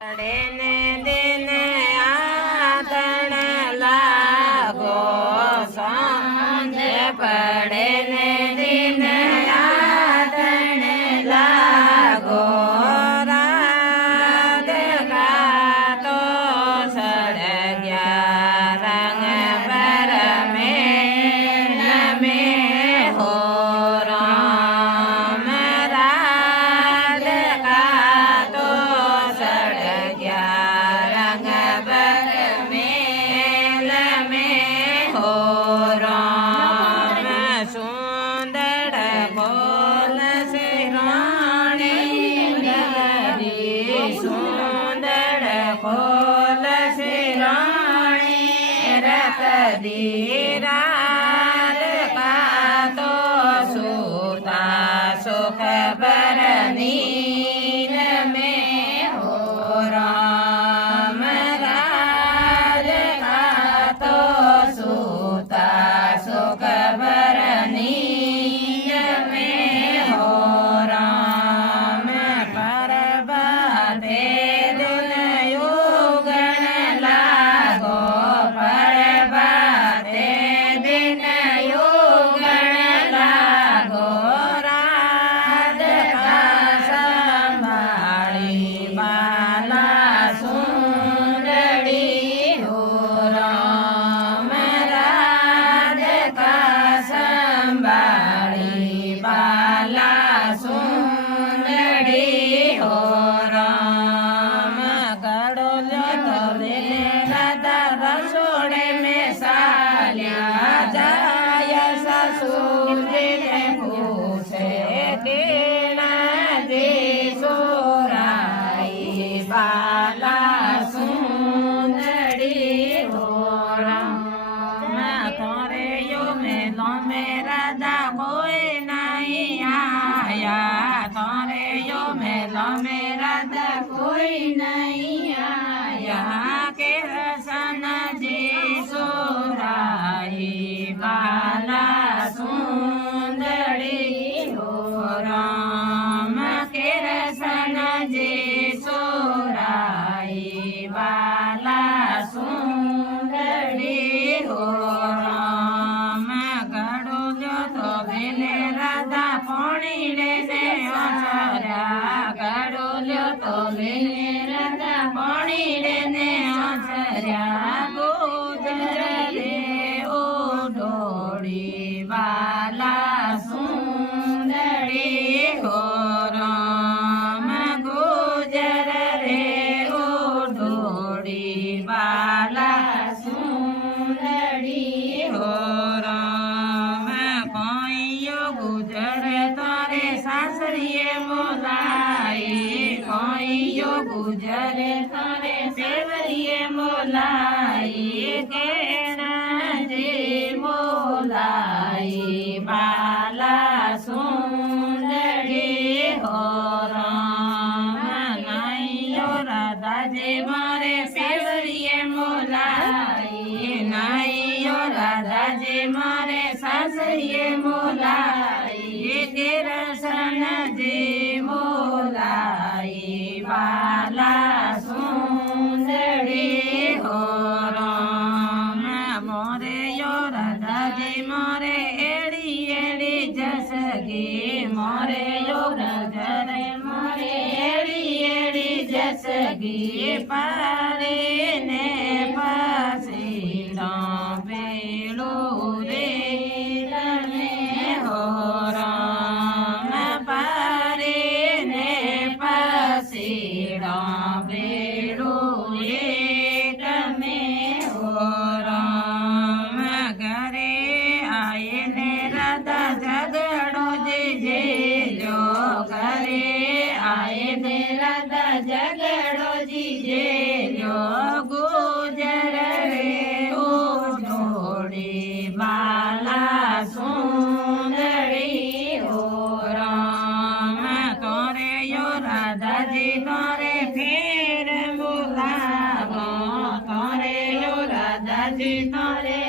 પડે દિન આતણ લાગો સાંજે પડે દિન આતણ લાગો રાત કાતો સળગ્યા રંગ પર મેં હો રામ રાત કાતો રંગ પર મેં હો રામ સુંદર બોલ શિરાણી સુંદર બોલ શિરાણી રખ દીરાર કાતો સુતા સુખ બરની મેં હો રામ રાજ કાતો સુતા સુખ બરની મેં હો રામ પરબતે દિન યુગણ લાગો પરબતે દિન યુગણ લાગો રાજ કા સંભાળી બાલા સુંદરી હો રામ રાજ કા સંભાળી બાલા સુંદરી હો રામ કડોલ્યો તો રાધા રસોડે મેં સાલ્યા જાય સસુરજીને પૂછે કેણા દે સોરાઈ બાલા સુંદરી હો રામ થોરે યો મેલો રાધા કોઈ નહીં આયા થોરે યો મેલો રાધા કોઈ નહીં આયા કે રસનજી સોરાઈ બાલા સુંદરી હો રામ કે રસનજી સોરાઈ બાલા સુંદરી હો રામ ગડોલ્યો તો બેને રાધા પોણીને ને અસર્યા ગડોલ્યો તો બેને રાધા પોણીને ને અસર્યા ગુજર રે ઓ ડોળી બાલા સુંદરી હો રામ ગુજર રે ઓ ડોળી બાલા સુંદરી હો રામ કોઈયો ગુજર તારે સાસરીએ મોલાઈ કોઈયો ગુજર તારે સેવરીએ મોલાઈ કેણા જે મોલાઈ બાલા સુંદરી હો રામ નાઈયો રાધાજી મારે સેવરીએ મોલાઈ નાઈયો રાધાજી મારે સાસરીએ મોલાઈ કે રસન જે મોલાઈ બાલા સુંદરી હો રામ મોરે યો રાધાજી મોરે એડી એડી જસગી મોરે યો રાધરે મોરે એડી એડી જસગી પારે ને પાસીડો બેડો રે તમે હો રામ પારે ને પાસીડો બેડો રે તમે હો રામ ઘરે આયે ને રાધા ઝઘડો જે જો ઘરે આયે ને રાધા ઝઘડો જે જો ગુજર રે ઓ જોડી બાલા સુંદરી હો રામ તોરે યો રાધાજી તોરે ફેર બોલાવો તોરે યો રાધાજી તોરે